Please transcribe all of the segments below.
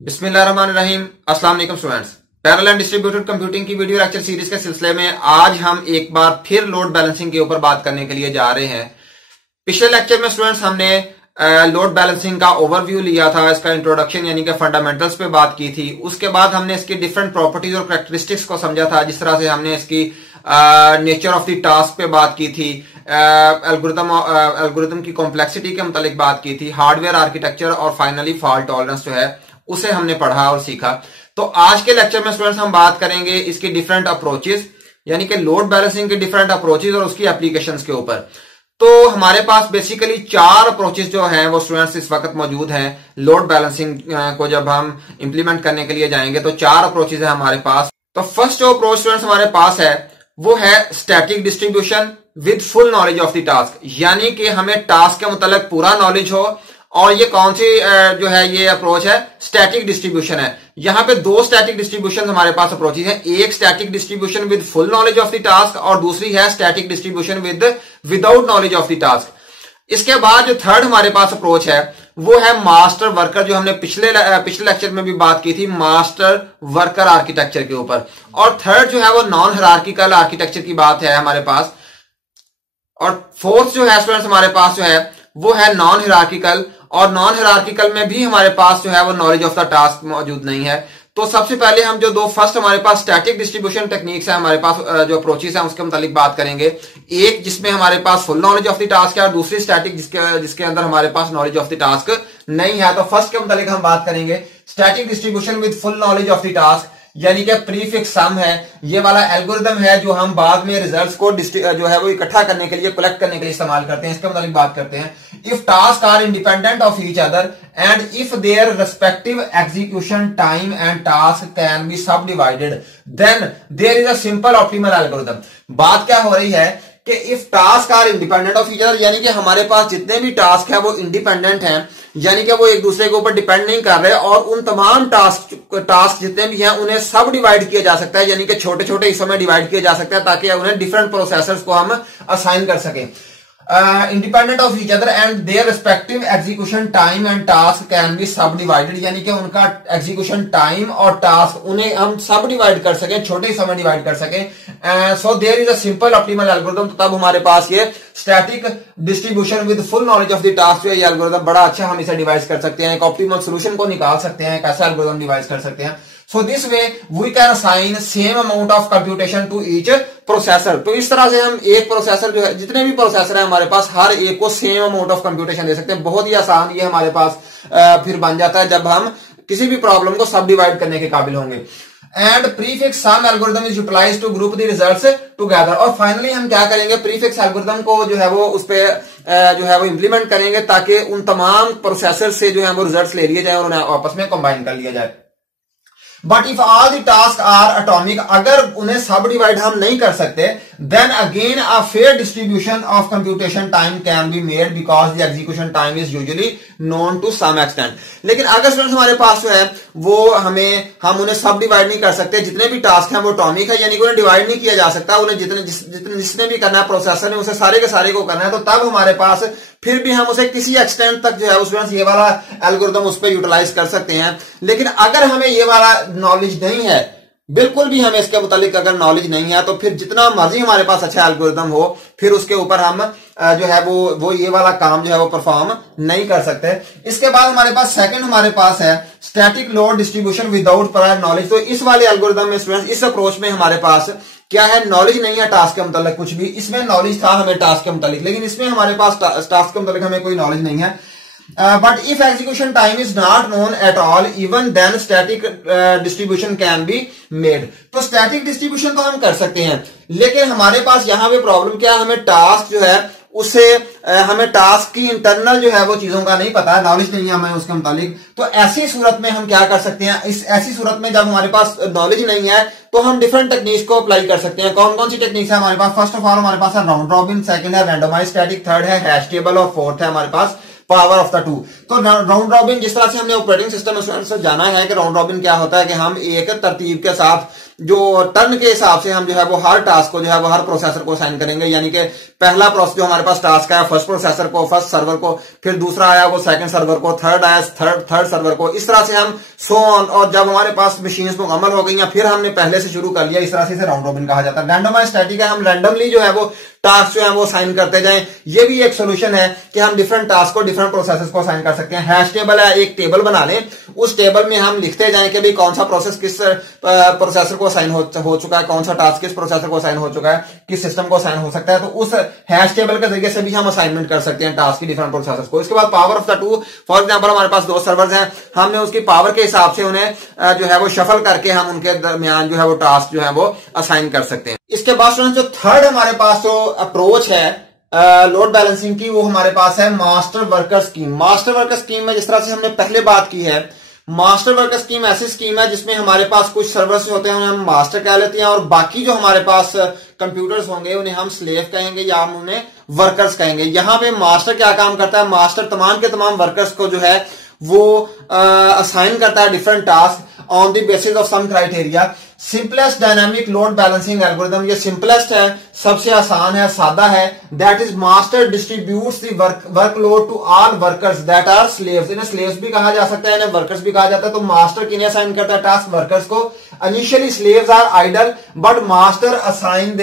बिस्मिल्लाहिर्रहमानिर्रहीम। अस्सलाम वालेकुम students. Parallel and distributed computing की वीडियो लेक्चर सीरीज के सिलसिले में आज हम एक बार फिर लोड बैलेंसिंग के ऊपर बात करने के लिए जा रहे हैं। पिछले लेक्चर में स्टूडेंट्स हमने लोड बैलेंसिंग का ओवरव्यू लिया था, इसका इंट्रोडक्शन यानी कि फंडामेंटल्स पे बात की थी। उसके बाद हमने इसकी डिफरेंट प्रॉपर्टीज और कैरेक्टरिस्टिक्स को समझा था, जिस तरह से हमने इसकी नेचर ऑफ द टास्क पे बात की थी, एल्गोरिथम की कॉम्प्लेक्सिटी के मुतालिक बात की थी, हार्डवेयर आर्किटेक्चर और फाइनली फॉल्ट टॉलरेंस जो है उसे हमने पढ़ा और सीखा। तो आज के लेक्चर में स्टूडेंट्स हम बात करेंगे इसकी डिफरेंट अप्रोचेस, यानी कि लोड बैलेंसिंग के डिफरेंट अप्रोचेस और उसकी एप्लीकेशंस के ऊपर। तो हमारे पास बेसिकली 4 अप्रोचेस जो हैं वो स्टूडेंट्स इस वक्त मौजूद हैं। लोड बैलेंसिंग को जब हम इंप्लीमेंट करने के लिए जाएंगे तो 4 अप्रोचेस है हमारे पास। तो फर्स्ट जो अप्रोच स्टूडेंट्स हमारे पास है वो है static distribution with full knowledge of the task, यानी कि हमें टास्क के मुतालिक पूरा नॉलेज हो। और ये कौन सी जो है ये अप्रोच है, स्टैटिक डिस्ट्रीब्यूशन है। यहां पे 2 स्टैटिक डिस्ट्रीब्यूशन हमारे पास अप्रोचेस हैं, एक static distribution with full knowledge of the task और दूसरी है static distribution without knowledge of the task. इसके बाद जो थर्ड हमारे पास अप्रोच है वो है मास्टर वर्कर, जो हमने पिछले लेक्चर में भी बात की थी, मास्टर वर्कर आर्किटेक्चर के ऊपर। और थर्ड जो है वो नॉन हायरार्किकल आर्किटेक्चर की बात है हमारे पास। और फोर्थ जो है स्टूडेंट्स हमारे पास जो है वो है नॉन हायरार्किकल, और नॉन हायरार्किकल में भी हमारे पास जो है वो नॉलेज ऑफ द टास्क मौजूद नहीं है। तो सबसे पहले हम जो 2 फर्स्ट हमारे पास स्टैटिक डिस्ट्रीब्यूशन टेक्निक्स है हमारे पास, जो अप्रोचेस हैं उसके मुतालिक बात करेंगे। एक जिसमें हमारे पास full knowledge of the task है और दूसरी स्टैटिक जिसके अंदर हमारे पास नॉलेज ऑफ द टास्क नहीं है। तो फर्स्ट के मुतालिक हम बात करेंगे static distribution with full knowledge of the task, यानी कि प्रीफिक्स सम है। ये वाला एल्गोरिथम है जो हम बाद में रिजल्ट्स को जो है वो इकट्ठा करने के लिए, कलेक्ट करने के लिए इस्तेमाल करते हैं। इसके मुताबिक बात करते हैं, if task are independent of each other and if their respective execution time and task can be subdivided then there is a simple optimal algorithm. बात क्या हो रही है कि if task are independent of each other, यानी कि हमारे पास जितने भी टास्क है वो इंडिपेंडेंट हैं, यानी कि वो एक दूसरे के ऊपर डिपेंड नहीं कर रहे, और उन तमाम टास्क जितने भी हैं उन्हें सब डिवाइड किया जा सकता है, यानी कि छोटे छोटे हिस्सों में डिवाइड किया जा सकता है ताकि उन्हें डिफरेंट प्रोसेसर्स को हम असाइन कर सकें। Independent of each other and their respective execution time and task can be सब डिवाइडेड, यानी कि उनका एग्जीक्यूशन टाइम और टास्क उन्हें हम सब डिवाइड कर सकें, छोटे हिस्सों में डिवाइड कर सकें। So there is a simple optimal algorithm. तो तब हमारे पास ये static distribution with full knowledge of the task जो है ये एल्गोरिथम बड़ा अच्छा हम इसे डिवाइस कर सकते हैं, एक ऑप्टिमल सोल्यूशन को निकाल सकते हैं, कैसा एल्गोरिथम डिवाइस कर सकते हैं। So this way we can assign same amount of computation to each processor। तो इस तरह से हम एक प्रोसेसर जो है, जितने भी प्रोसेसर है हमारे पास, हर एक को सेम अमाउंट ऑफ कंप्यूटेशन दे सकते हैं। बहुत ही आसान ये हमारे पास फिर बन जाता है जब हम किसी भी प्रॉब्लम को सब डिवाइड करने के काबिल होंगे। And prefix sum algorithm is utilised to group the results together. और फाइनली हम क्या करेंगे, प्रीफिक्स एल्गोरिथम को जो है वो उस पे जो है वो इंप्लीमेंट करेंगे ताकि उन तमाम प्रोसेसर से जो है वो रिजल्ट्स ले लिए जाए और उन्हें आपस में कंबाइन कर लिया जाए। But if all the task are atomic, अगर उन्हें सब डिवाइड हम नहीं कर सकते, then again a fair distribution of computation time can be made because the execution time is usually known to some extent. लेकिन अगर स्टूडेंट्स हमारे पास जो है वो हम उन्हें सब डिवाइड नहीं कर सकते, जितने भी टास्क हैं वो एटॉमिक है, यानी कि उन्हें डिवाइड नहीं किया जा सकता, उन्हें जिसने भी करना है प्रोसेसर ने उसे सारे के सारे को करना है, तो तब हमारे पास फिर भी हम उसे किसी एक्सटेंट तक जो है उसमें ये वाला एल्गोरिथम उस पर यूटिलाइज कर सकते हैं। लेकिन अगर हमें ये वाला नॉलेज नहीं है, बिल्कुल भी हमें इसके मुतालिक अगर नॉलेज नहीं है, तो फिर जितना मर्जी हमारे पास अच्छा एल्गोरिथम हो, फिर उसके ऊपर हम जो है वो ये वाला काम जो है वो परफॉर्म नहीं कर सकते। इसके बाद हमारे पास सेकंड हमारे पास है static load distribution without prior knowledge. तो इस वाले एल्गोरिथम में स्टूडेंट्स, इस अप्रोच में हमारे पास क्या है, नॉलेज नहीं है टास्क के मुतालिक कुछ भी। इसमें नॉलेज था हमें टास्क के मुतालिक, लेकिन इसमें हमारे पास टास्क के मुतालिक हमें कोई नॉलेज नहीं है। But if execution time is not known at all even then static distribution can be made. तो स्टैटिक डिस्ट्रीब्यूशन तो हम कर सकते हैं, लेकिन हमारे पास यहां पे प्रॉब्लम क्या है, हमें टास्क जो है उससे हमें टास्क की इंटरनल जो है वो चीजों का नहीं पता है, नॉलेज नहीं है हमें उसके मुतालिक। तो ऐसी सूरत में हम क्या कर सकते हैं, ऐसी सूरत में जब हमारे पास नॉलेज नहीं है तो हम डिफरेंट टेक्निक्स को अप्लाई कर सकते हैं। कौन कौन सी टेक्निक्स है हमारे पास, फर्स्ट ऑफ ऑल हमारे पास है राउंड रॉबिन, सेकंड है रैंडमाइज्ड स्टैटिक, थर्ड है हैश टेबल और फोर्थ है हमारे पास पावर ऑफ द 2। तो राउंड रॉबिन, जिस तरह से हमने ऑपरेटिंग सिस्टम में जाना है कि राउंड रॉबिन क्या होता है कि हम एक तरतीब के साथ जो टर्न के हिसाब से हम जो है वो हर टास्क को जो है वो हर प्रोसेसर को असाइन करेंगे, यानी कि पहला प्रोसेस जो हमारे पास टास्क आया फर्स्ट प्रोसेसर को, फर्स्ट सर्वर को, फिर दूसरा आया वो सेकंड सर्वर को, थर्ड आया थर्ड सर्वर को, इस तरह से हम सो ऑन। और जब हमारे पास मशीन मुकम्मल हो गई या फिर हमने पहले से शुरू कर लिया, इस तरह से इसे राउंड रॉबिन कहा जाता है। रैंडमाइज्ड स्टैटिक है, हम रैंडमली जो है वो टास्क जो है वो असाइन करते जाएं। ये भी एक सोल्यूशन है कि हम डिफरेंट टास्क को डिफरेंट प्रोसेसेस को असाइन कर सकते हैं। हैश टेबल है, एक टेबल बना लें, उस टेबल में हम लिखते जाएं कि भाई कौन सा प्रोसेस किस प्रोसेसर को असाइन हो चुका है, कौन सा टास्क किस प्रोसेसर को असाइन हो चुका है, किस सिस्टम को असाइन हो सकता है। तो उस हैश टेबल के जरिए से भी हम असाइनमेंट कर सकते हैं टास्क की डिफरेंट प्रोसेसर्स को। इसके बाद power of the two, for example हमारे पास 2 सर्वर्स हैं, हमने उसकी पावर के हिसाब से उन्हें जो है वो शफल करके हम उनके दरमियान जो है वो टास्क जो है वो असाइन कर सकते हैं। इसके बाद जो थर्ड हमारे पास जो अप्रोच है लोड बैलेंसिंग की, वो हमारे पास है master worker scheme. Master worker scheme में जिस तरह से हमने पहले बात की है, मास्टर वर्कर स्कीम ऐसी स्कीम है जिसमें हमारे पास कुछ सर्वर्स होते हैं, उन्हें हम मास्टर कह लेते हैं, और बाकी जो हमारे पास कंप्यूटर्स होंगे उन्हें हम स्लेव कहेंगे या हम उन्हें वर्कर्स कहेंगे। यहां पे मास्टर क्या काम करता है, मास्टर तमाम के तमाम वर्कर्स को जो है वो असाइन करता है different task on the basis of some criteria. Simplest dynamic load balancing algorithm, ये सिंपलेस्ट है, सबसे आसान है, सादा है। That is master distributes the workload to all workers that are slaves. इन्हें स्लेव्स भी कहा जा सकता है, इन्हें वर्कर्स भी कहा जाता है। तो मास्टर किन्हें असाइन करता है टास्क, वर्कर्स को। Initially slaves are idle but master assign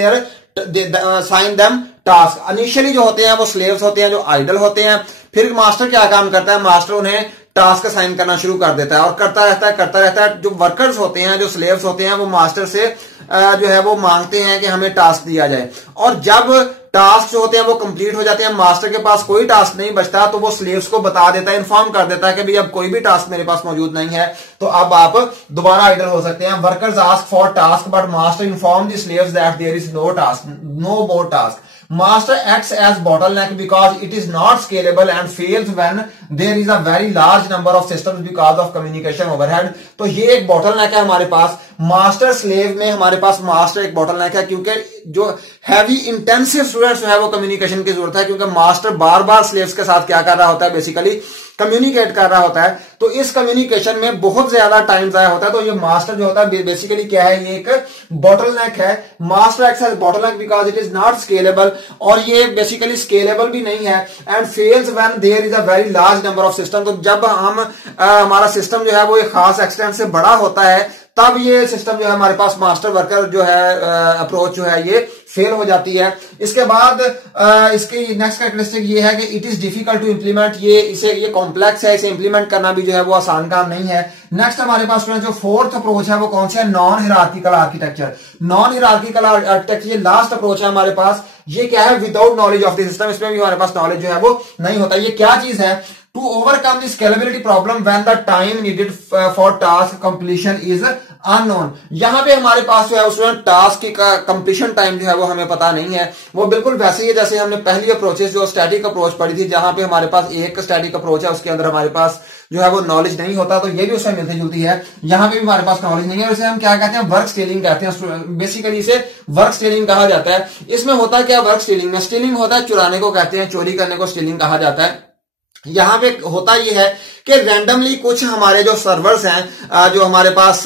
them task. Initially जो होते हैं वो स्लेव्स होते हैं, जो आइडल होते हैं। फिर मास्टर क्या काम करता है, मास्टर उन्हें टास्क असाइन करना शुरू कर देता है और करता रहता है। जो वर्कर्स होते हैं, जो स्लेव्स होते हैं, वो मास्टर से जो है वो मांगते हैं कि हमें टास्क दिया जाए, और जब टास्क जो होते हैं वो कंप्लीट हो जाते हैं, मास्टर के पास कोई टास्क नहीं बचता, तो वो स्लेव्स को बता देता है, इन्फॉर्म कर देता है कि भाई अब कोई भी टास्क मेरे पास मौजूद नहीं है, तो अब आप दोबारा आइडल हो सकते हैं। Workers ask for task but master inform the slaves that there is no more task. Master acts as bottleneck because it is not scalable and fails when there is a very large number of systems because of communication overhead। तो ये एक bottleneck है हमारे पास। Master slave में हमारे पास master एक bottleneck है, क्योंकि जो हैवी इंटेंसिव स्टूडेंट्स है वो कम्युनिकेशन की जरूरत है, क्योंकि मास्टर बार बार स्लेव्स के साथ क्या कर रहा होता है, बेसिकली कम्युनिकेट कर रहा होता है। तो इस कम्युनिकेशन में बहुत ज्यादा टाइम जाया होता है। तो ये मास्टर जो होता है बेसिकली क्या है, ये एक बॉटलनेक है। Master acts as bottleneck because it is not scalable, और ये बेसिकली स्केलेबल भी नहीं है। And fails when there is a very large number of system. तो जब हम हमारा सिस्टम जो है वो एक खास एक्सटेंट से बड़ा होता है, तब ये सिस्टम जो है हमारे पास मास्टर वर्कर जो है अप्रोच जो है ये फेल हो जाती है। इसके बाद इसकी नेक्स्ट कैरेक्टरिस्टिक ये है कि it is difficult to implement. ये कॉम्प्लेक्स है, इसे इंप्लीमेंट करना भी जो है वो आसान काम नहीं है। नेक्स्ट हमारे पास जो फोर्थ अप्रोच है वो कौन सा है, non hierarchical architecture. Non hierarchical architecture ये लास्ट अप्रोच है हमारे पास। ये क्या है, without knowledge of the system. इसमें भी हमारे पास नॉलेज जो है वो नहीं होता। ये क्या चीज है, to overcome the scalability problem when the time needed for task completion is unknown। यहां पे हमारे पास जो है उसमें टास्क की कंप्लीशन टाइम जो है वो हमें पता नहीं है। वो बिल्कुल वैसे ही है जैसे हमने पहली अप्रोचेस जो स्टैटिक अप्रोच पढ़ी थी, जहां पे हमारे पास एक स्टैटिक अप्रोच है, उसके अंदर हमारे पास जो है वो नॉलेज नहीं होता। तो ये भी उससे मिलती जुलती है। यहां पे भी हमारे पास नॉलेज नहीं है, इसे हम क्या कहते हैं, वर्क स्टीलिंग कहते हैं। बेसिकली इसे वर्क स्टीलिंग कहा जाता है। इसमें होता है क्या, वर्क स्टीलिंग में स्टीलिंग होता है चुराने को कहते हैं, चोरी करने को स्टीलिंग कहा जाता है। यहां पे होता यह है कि रैंडमली कुछ हमारे जो सर्वर्स हैं, जो हमारे पास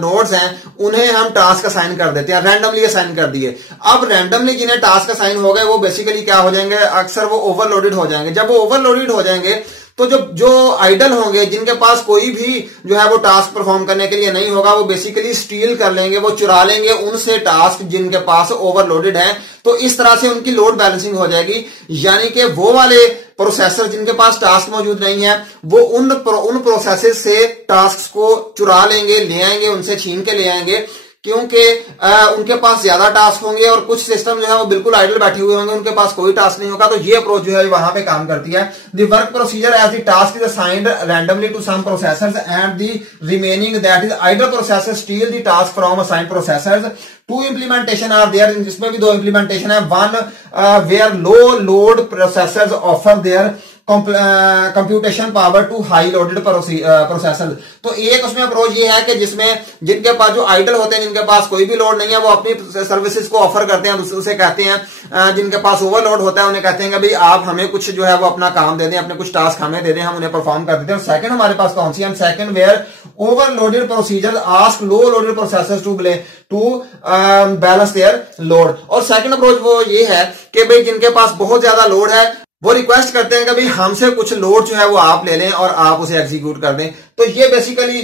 नोड्स हैं, उन्हें हम टास्क असाइन कर देते हैं, रैंडमली असाइन कर दिए। अब रैंडमली जिन्हें टास्क असाइन हो गए वो बेसिकली क्या हो जाएंगे, अक्सर वो ओवरलोडेड हो जाएंगे। जब वो ओवरलोडेड हो जाएंगे तो जो आइडल होंगे, जिनके पास कोई भी जो है वो टास्क परफॉर्म करने के लिए नहीं होगा, वो बेसिकली स्टील कर लेंगे, वो चुरा लेंगे उनसे टास्क जिनके पास ओवरलोडेड है। तो इस तरह से उनकी लोड बैलेंसिंग हो जाएगी, यानी कि वो वाले प्रोसेसर जिनके पास टास्क मौजूद नहीं है, वो उन प्रोसेसर से टास्क को चुरा लेंगे, ले आएंगे, उनसे छीन के ले आएंगे, क्योंकि उनके पास ज्यादा टास्क होंगे। और कुछ सिस्टम जो है वो बिल्कुल आइडल बैठे हुए होंगे, उनके पास कोई टास्क नहीं होगा। तो ये अप्रोच जो है वहां पे काम करती है। The work procedure as the task is assigned randomly to some processors and the remaining that is idle processor steal the task from assigned processors. Two implementation are there, जिसमें भी 2 इम्प्लीमेंटेशन है। One where low load processors offer their computation power to high loaded processor. तो एक उसमें approach ये है कि जिसमें जिनके पास जो आइडल होते हैं, जिनके पास कोई भी लोड नहीं है, वो अपनी सर्विसेज को ऑफर करते हैं, उसे कहते हैं। जिनके पास ओवरलोड होता है उन्हें कहते हैं कि भाई आप हमें कुछ जो है वो अपना काम दे दें, अपने कुछ टास्क हमें दे दें, हम उन्हें परफॉर्म कर देते हैं। और सेकंड हमारे पास कौन सी है? Second where overloaded procedure ask low loaded processors to balance their load. और सेकंड अप्रोच वो ये है कि भाई जिनके पास बहुत ज्यादा लोड है वो रिक्वेस्ट करते हैं कि भाई हमसे कुछ लोड जो है वो आप ले लें और आप उसे एग्जीक्यूट कर दें। तो ये बेसिकली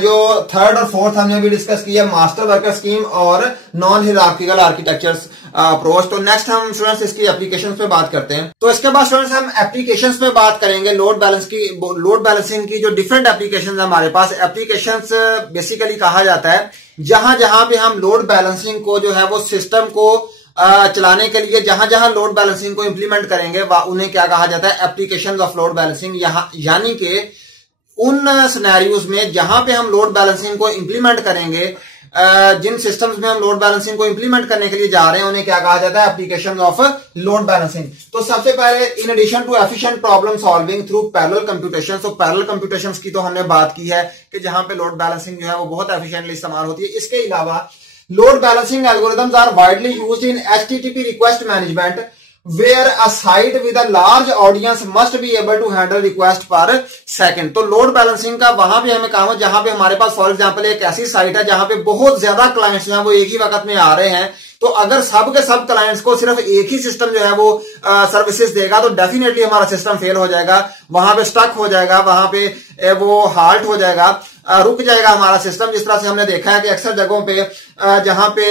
जो थर्ड और फोर्थ हमने भी डिस्कस किया, मास्टर वर्कर स्कीम और नॉन हियरार्किकल आर्किटेक्चर्स अप्रोच। तो नेक्स्ट हम स्टूडेंट्स इसकी एप्लीकेशंस पे बात करते हैं। तो इसके बाद स्टूडेंट्स हम एप्लीकेशंस पे बात करेंगे लोड बैलेंसिंग की जो डिफरेंट एप्लीकेशंस हमारे पास। एप्लीकेशंस बेसिकली कहा जाता है जहां जहां पे हम लोड बैलेंसिंग को जो है वो सिस्टम को चलाने के लिए जहां जहां लोड बैलेंसिंग को इंप्लीमेंट करेंगे उन्हें क्या कहा जाता है? Applications of load balancing. यानी कि उन सिनेरियोज में जहां पे हम लोड बैलेंसिंग को इंप्लीमेंट करेंगे, जिन सिस्टम्स में हम लोड बैलेंसिंग को इंप्लीमेंट करने के लिए जा रहे हैं, उन्हें क्या कहा जाता है? Application of load balancing. तो सबसे पहले in addition to efficient problem solving through parallel computation. तो पैरेलल कंप्यूटेशंस की तो हमने बात की है कि जहां पे लोड बैलेंसिंग जो है वो बहुत एफिशिएंटली इस्तेमाल होती है। इसके अलावा load balancing algorithms are widely used in HTTP request management where a site with a large audience must be able to handle request per second। तो लोड बैलेंसिंग का वहां भी हमें काम है जहां पे हमारे पास फॉर एग्जांपल एक ऐसी साइट है जहां पे बहुत ज्यादा क्लाइंट्स हैं, वो एक ही वक्त में आ रहे हैं। तो अगर सब के सब क्लाइंट्स को सिर्फ एक ही सिस्टम जो है वो सर्विसेज देगा तो डेफिनेटली हमारा सिस्टम फेल हो जाएगा, वहां पे स्टक हो जाएगा, वहां पे वो हाल्ट हो जाएगा, रुक जाएगा हमारा सिस्टम। जिस तरह से हमने देखा है कि अक्सर जगहों पे जहां पे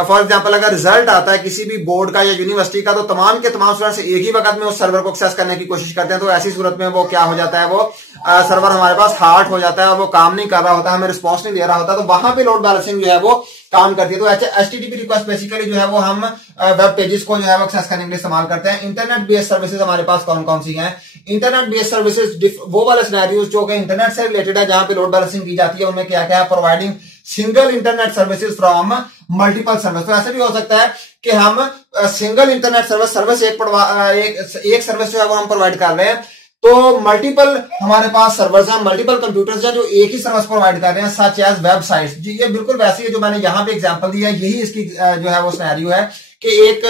फॉर एग्जांपल अगर रिजल्ट आता है किसी भी बोर्ड का या यूनिवर्सिटी का, तो तमाम के तमाम स्टूडेंट्स एक ही वक्त में उस सर्वर को एक्सेस करने की कोशिश करते हैं। तो ऐसी सूरत में वो क्या हो जाता है? वो सर्वर हमारे पास हार्ट हो जाता है और वो काम नहीं कर रहा होता, हमें रिस्पॉन्स नहीं दे रहा होता। तो वहां पे लोड बैलेंसिंग जो है वो काम करती है। तो HTTP रिक्वेस्ट बेसिकली जो है वो हम वेब पेजेस को जो है वो एक्सेस करने के लिए इस्तेमाल करते हैं। इंटरनेट बेस्ड सर्विसेज हमारे पास कौन कौन सी हैं? इंटरनेट बेस्ड सर्विसेज वो वाले सिनेरियोज जो कि इंटरनेट से रिलेटेड है, जहां पे लोड बैलेंसिंग की जाती है, उनमें क्या क्या है? Providing single internet services from multiple service. तो ऐसे भी हो सकता है कि हम सिंगल इंटरनेट सर्विस एक सर्विस जो है वो हम प्रोवाइड कर रहे हैं, तो मल्टीपल हमारे पास सर्वर्स हैं, मल्टीपल कंप्यूटर्स हैं जो एक ही सर्विस प्रोवाइड कर रहे हैं, सच एज वेबसाइट्स। जी ये बिल्कुल वैसी है जो मैंने यहाँ पे एग्जांपल दिया है, यही इसकी जो है वो सिनेरियो है कि एक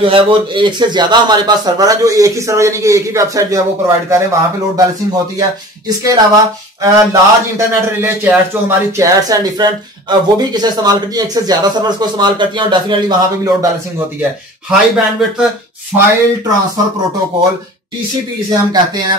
जो है वो एक से ज्यादा हमारे पास सर्वर है जो एक ही सर्वर यानी कि एक ही वेबसाइट जो है वो प्रोवाइड कर रहे हैं, वहां पे लोड बैलेंसिंग होती है। इसके अलावा लार्ज इंटरनेट रिले चैट, जो हमारी चैट्स हैं डिफरेंट, वो भी किसे इस्तेमाल करती है? एक से ज्यादा सर्वर्स को इस्तेमाल करती है और डेफिनेटली वहां पे भी लोड बैलेंसिंग होती है। High bandwidth file transfer protocol, TCP जिसे हम कहते हैं,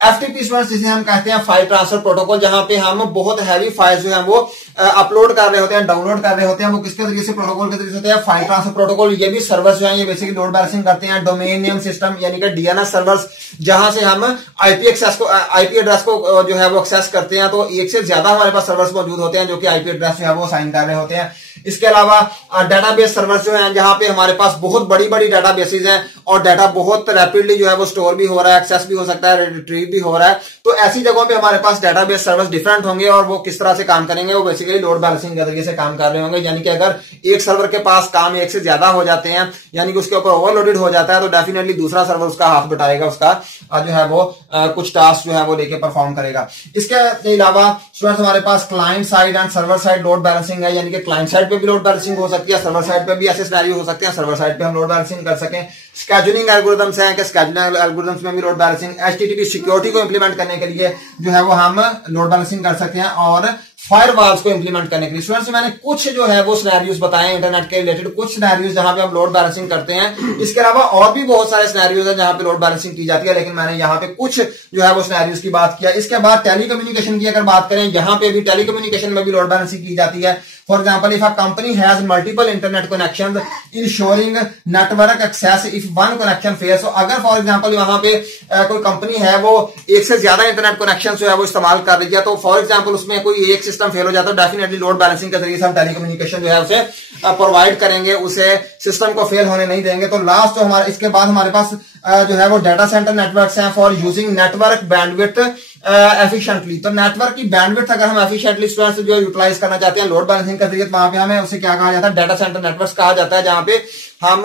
FTP स्टूडेंट्स जिसे हम कहते हैं फाइल ट्रांसफर प्रोटोकॉल, जहां पे हम बहुत हैवी फाइल्स जो है वो अपलोड कर रहे होते हैं, डाउनलोड कर रहे होते हैं। वो किसके तरीके से? प्रोटोकॉल के तरीके से होते हैं, फाइल ट्रांसफर प्रोटोकॉल। ये भी सर्वर्स जो है ये बेसिकली लोड बैलेंसिंग करते हैं। डोमेन नेम सिस्टम यानी कि DNS सर्वर्स, जहां से हम IP एड्रेस को जो है वो एक्सेस करते हैं। तो एक से ज्यादा हमारे पास सर्वर्स मौजूद होते हैं जो कि IP एड्रेस जो है वो साइन कर रहे होते हैं। इसके अलावा डेटाबेस सर्वर्स जो हैं जहां पे हमारे पास बहुत बड़ी बड़ी डेटाबेसेस हैं और डाटा बहुत रैपिडली जो है वो स्टोर भी हो रहा है, एक्सेस भी हो सकता है, रिट्रीव भी हो रहा है। तो ऐसी जगहों पे हमारे पास डेटाबेस सर्वर्स डिफरेंट होंगे और वो किस तरह से काम करेंगे? वो बेसिकली लोड बैलेंसिंग के तरीके से काम कर रहे होंगे। यानी कि अगर एक सर्वर के पास काम एक से ज्यादा हो जाते हैं, यानी कि उसके ऊपर ओवरलोडेड हो जाता है, तो डेफिनेटली दूसरा सर्वर उसका हाथ बटाएगा, उसका जो है वो कुछ टास्क जो है वो लेके परफॉर्म करेगा। इसके अलावा स्टूडेंट्स हमारे पास client side and server side load balancing है, यानी कि क्लाइंट साइड पे भी लोड बैलेंसिंग हो सकती है, सर्वर साइड पे भी ऐसे सिनेरियो हो सकते हैं, सर्वर साइड पे हम लोड बैलेंसिंग कर सकें। स्केड्यूलिंग एल्गोरिथम्स हैं कि स्केड्यूलिंग एल्गोरिथम्स में भी लोड बैलेंसिंग, HTTP सिक्योरिटी को इंप्लीमेंट करने के लिए जो है वो हम लोड बैलेंसिंग कर सकते हैं और फायरवॉल्स को इंप्लीमेंट करने के लिए। स्टूडेंट्स मैंने कुछ जो है वो सिनेरियोस बताए इंटरनेट के रिलेटेड, कुछ सिनेरियोस जहां पे हम लोड बैलेंसिंग करते हैं। इसके अलावा और भी बहुत सारे सिनेरियोस हैं जहां पे लोड बैलेंसिंग की जाती है, लेकिन मैंने यहाँ पे कुछ जो है वो सिनेरियोस की बात किया। इसके बाद टेलीकम्युनिकेशन की अगर बात करें, यहाँ पे भी टेलीकम्युनिकेशन में भी लोड बैलेंसिंग की जाती है। For example, if a company has multiple internet connection ensuring network access if one connection fails. तो अगर फॉर एग्जाम्पल वहां पे कोई कंपनी है वो एक से ज्यादा इंटरनेट कनेक्शन जो है वो इस्तेमाल कर रही है, तो फॉर एग्जाम्पल उसमें कोई एक सिस्टम फेल हो जाता है, डेफिनेटली लोड बैलेंसिंग के जरिए से हम टेलीकम्युनिकेशन जो है उसे प्रोवाइड करेंगे, उसे सिस्टम को फेल होने नहीं देंगे। तो लास्ट जो हमारे इसके बाद हमारे पास जो है वो डाटा सेंटर नेटवर्क्स हैं for using network bandwidth efficiently. तो नेटवर्क की बैंडविड्थ अगर हम एफिशिएंटली स्टूडेंट्स जो यूटिलाइज करना चाहते हैं लोड बैलेंसिंग के जरिए, वहां पे हमें उसे क्या कहा जाता है, डाटा सेंटर नेटवर्क्स कहा जाता है, जहां पे हम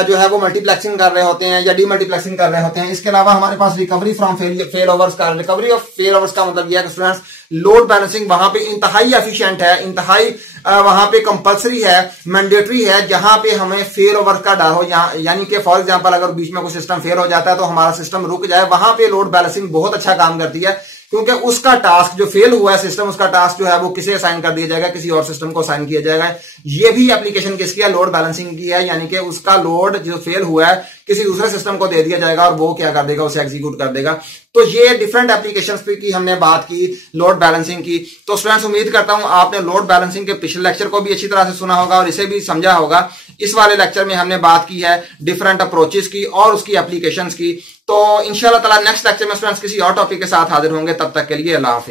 जो है वो मल्टीप्लेक्सिंग कर रहे होते हैं या डीमल्टीप्लेक्सिंग कर रहे होते हैं। इसके अलावा हमारे पास रिकवरी फ्रॉम फेल ओवर्स का, रिकवरी ऑफ फेल ओवर्स का मतलब यह है कि स्टूडेंट्स लोड बैलेंसिंग वहां पे इंतहाई एफिशिएंट है, इंतहाई वहां पे कंपलसरी है, मैंडेटरी है, जहां पे हमें फेल ओवर का डर हो, यानी कि फॉर एग्जांपल अगर बीच में कोई सिस्टम फेल हो जाता है तो हमारा सिस्टम रुक जाए, वहां पे लोड बैलेंसिंग बहुत अच्छा काम करती है, क्योंकि उसका टास्क जो फेल हुआ है सिस्टम, उसका टास्क जो है वो किसे असाइन कर दिया जाएगा, किसी और सिस्टम को असाइन किया जाएगा। ये भी एप्लीकेशन किसकी है, लोड बैलेंसिंग की है, यानी कि उसका लोड जो फेल हुआ है किसी दूसरे सिस्टम को दे दिया जाएगा और वो क्या कर देगा, उसे एग्जीक्यूट कर देगा। तो ये डिफरेंट एप्लीकेशंस पे की हमने बात की लोड बैलेंसिंग की। तो स्टूडेंट्स उम्मीद करता हूं आपने लोड बैलेंसिंग के पिछले लेक्चर को भी अच्छी तरह से सुना होगा और इसे भी समझा होगा। इस वाले लेक्चर में हमने बात की है डिफरेंट अप्रोचेस की और उसकी एप्लीकेशंस की। तो इंशाल्लाह ताला नेक्स्ट लेक्चर में स्टूडेंट्स किसी और टॉपिक के साथ हाजिर होंगे, तब तक के लिए अल्लाह हाफिज़।